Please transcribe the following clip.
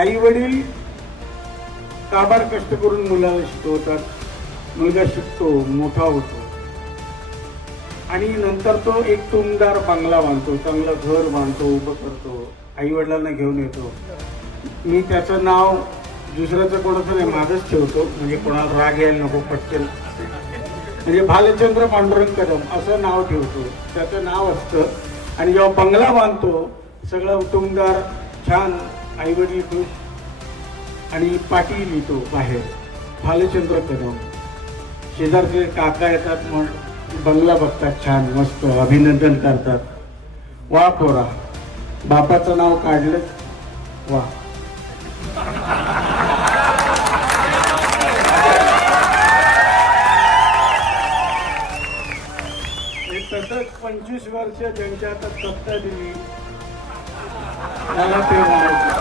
आई वडील काबाड कष्ट करून मुलाला शिकवतात, मुलगा शिकतो, मोठा होतो आणि नंतर तो एक टुमदार बंगला बांधतो, चांगलं घर बांधतो, उभं करतो, आई वडिलांना घेऊन येतो. मी त्याचं नाव दुसऱ्याचं कोणाचं नाही, माझंच ठेवतो, म्हणजे कोणाला राग यायला नको पटकन. म्हणजे भालचंद्र पांडुरंग कदम असं नाव ठेवतो, त्याचं नाव असतं. आणि जेव्हा बंगला बांधतो, सगळं उटुंबदार छान, आई वडील खुश आणि पाटी लिहितो बाहेर भालचंद्र कदम. शेजारचे काका येतात, मग बंगला बघतात, छान मस्त अभिनंदन करतात. वा पोरा, बापाचं नाव काढलं, वा. तसंच 25 वर्ष ज्यांच्या हातात सत्ता दिली, मला ते म्हणायचं.